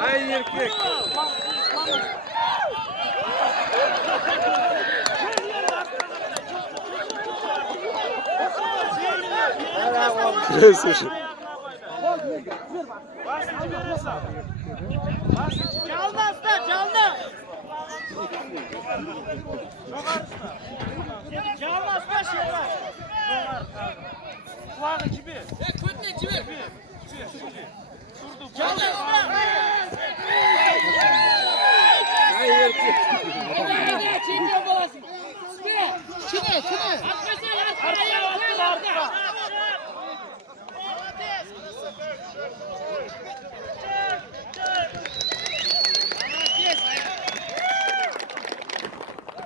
Ay erkek. Kırıyorsun. Canlı aslan canlı. Canlı aslan şey var. Kulağın gibi. Kötü gibi. Canlı aslan. Ay erkek. Çekiyor balasın. Çine.